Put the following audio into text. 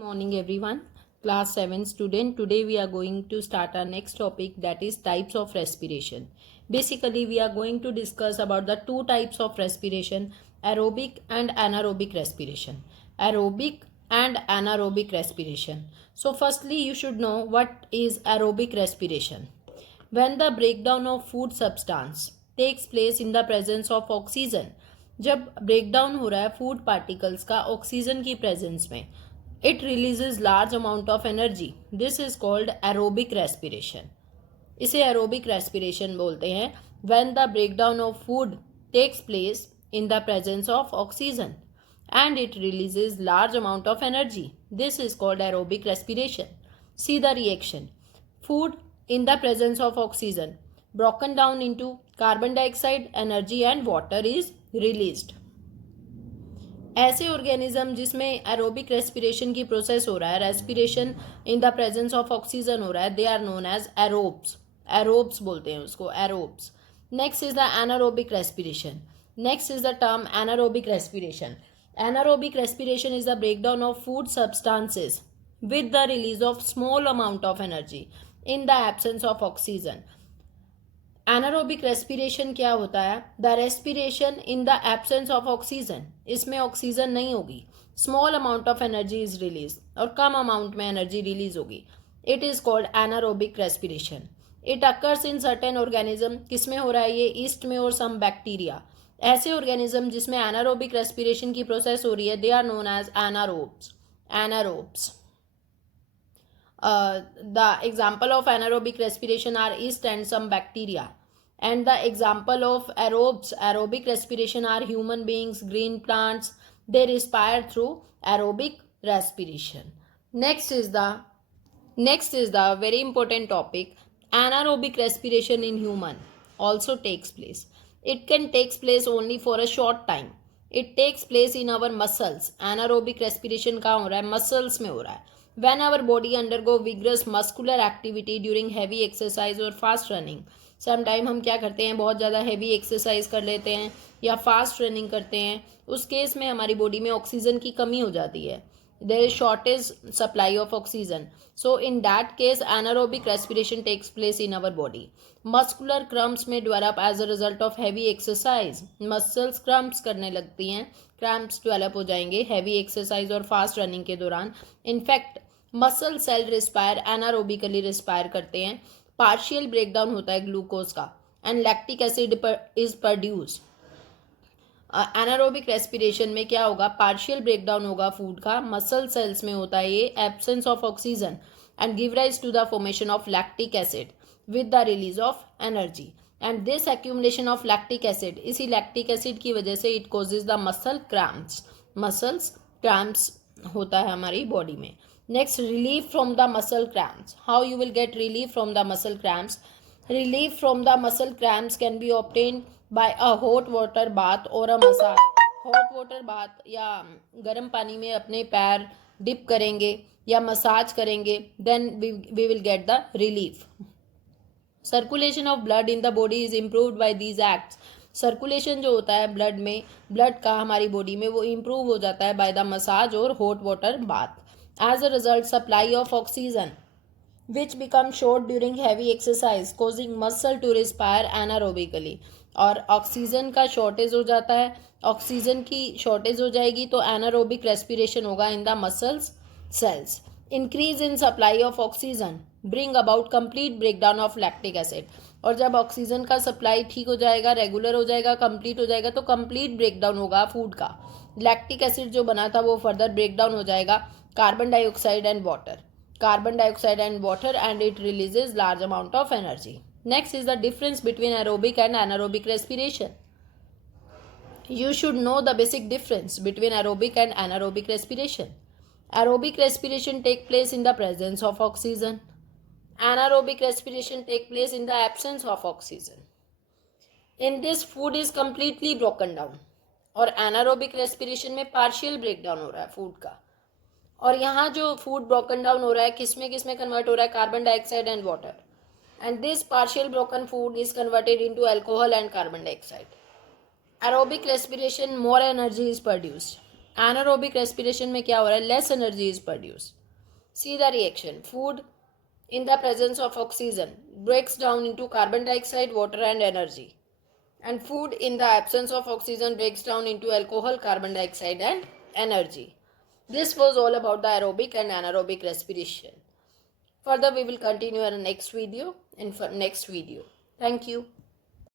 Morning everyone, class 7 student. Today we are going to start our next topic, that is types of respiration. Basically we are going to discuss about the two types of respiration, aerobic and anaerobic respiration. Aerobic and anaerobic respiration. So firstly you should know what is aerobic respiration. When the breakdown of food substance takes place in the presence of oxygen, जब breakdown हो रहा है food particles का oxygen की presence में, it releases large amount of energy. This is called aerobic respiration. इसे aerobic respiration बोलते हैं. When the breakdown of food takes place in the presence of oxygen and it releases large amount of energy, this is called aerobic respiration. See the reaction. Food in the presence of oxygen broken down into carbon dioxide, energy and water is released. ऐसे organism जिसमें aerobic respiration की process हो रहा है, respiration in the presence of oxygen हो रहा है, they are known as aerobes. Aerobes बोलते हैं उसको, aerobes. Next is the anaerobic respiration. Next is the term anaerobic respiration. Anaerobic respiration is the breakdown of food substances with the release of small amount of energy in the absence of oxygen. Anaerobic respiration क्या होता है? The respiration in the absence of oxygen. इसमें oxygen नहीं होगी, small amount of energy is released और कम amount में energy release होगी. It is called anaerobic respiration. It occurs in certain organism. किसमें हो रहा है ये? ईस्ट में और some bacteria. ऐसे ऑर्गेनिज्म जिसमें anaerobic respiration की प्रोसेस हो रही है, they are known as anaerobes. Anaerobes. The example of anaerobic respiration are yeast and some bacteria. And the example of aerobes, aerobic respiration, are human beings, green plants. They respire through aerobic respiration. Next is the very important topic, anaerobic respiration in human also takes place. It can takes place only for a short time. It takes place in our muscles. anaerobic respiration कहाँ हो रहा है? muscles में हो रहा है. When our body undergo vigorous muscular activity during heavy exercise or fast running. Sometime हम क्या करते हैं, बहुत ज़्यादा हैवी एक्सरसाइज कर लेते हैं या फास्ट रनिंग करते हैं, उस केस में हमारी बॉडी में ऑक्सीजन की कमी हो जाती है. There is shortage supply of oxygen. So in that case anaerobic respiration takes place in our body. Muscular cramps में develop as a result of heavy exercise. Muscles cramps करने लगती हैं, क्रैम्प्स डेवलप हो जाएंगे हैवी एक्सरसाइज और fast running के दौरान. In fact muscle cell respire anaerobically respire करते हैं. पार्शियल ब्रेकडाउन होता है ग्लूकोज का and lactic acid is produced. Anaerobic respiration में क्या होगा? पार्शियल ब्रेकडाउन होगा फूड का, मसल सेल्स में होता है ये, absence of oxygen and give rise to the formation of lactic acid with the release of energy. And this accumulation of lactic acid, इसी लैक्टिक एसिड की वजह से it causes the muscle cramps. Muscles cramps होता है हमारी body में. Next, relief from the muscle cramps. How you will get relief from the muscle cramps? Relief from the muscle cramps can be obtained by a hot water bath or a massage. Hot water bath या गर्म पानी में अपने पैर dip करेंगे या massage करेंगे, then we will get the relief. Circulation of blood in the body is improved by these acts. Circulation जो होता है ब्लड में, ब्लड का हमारी बॉडी में, वो इम्प्रूव हो जाता है बाय द मसाज और hot water bath. As a result, supply of oxygen, which becomes short during heavy exercise, causing muscle to respire anaerobically. और ऑक्सीजन का शॉर्टेज हो जाता है, ऑक्सीजन की शॉर्टेज हो जाएगी तो एनारोबिक रेस्पिरेशन होगा in the muscles cells. Increase in supply of oxygen bring about complete breakdown of lactic acid. और जब ऑक्सीजन का सप्लाई ठीक हो जाएगा, रेगुलर हो जाएगा, कंप्लीट हो जाएगा, तो कंप्लीट ब्रेकडाउन होगा फूड का. लैक्टिक एसिड जो बना था वो फर्दर ब्रेकडाउन हो जाएगा, carbon dioxide and water, and it releases large amount of energy. Next is the difference between aerobic and anaerobic respiration. You should know the basic difference between aerobic and anaerobic respiration. Aerobic respiration take place in the presence of oxygen. Anaerobic respiration take place in the absence of oxygen. In this, food is completely broken down. और anaerobic respiration में partial breakdown हो रहा है food का. और यहाँ जो food broken down हो रहा है, किसमें कन्वर्ट हो रहा है? Carbon dioxide and water. And this partial broken food is converted into alcohol and carbon dioxide. Aerobic respiration, more energy is produced. Anaerobic respiration में क्या हो रहा है, less energy is produce. See the reaction. Food in the presence of oxygen breaks down into carbon dioxide, water and energy, and food in the absence of oxygen breaks down into alcohol, carbon dioxide and energy. This was all about the aerobic and anaerobic respiration. Further we will continue in next video. Thank you.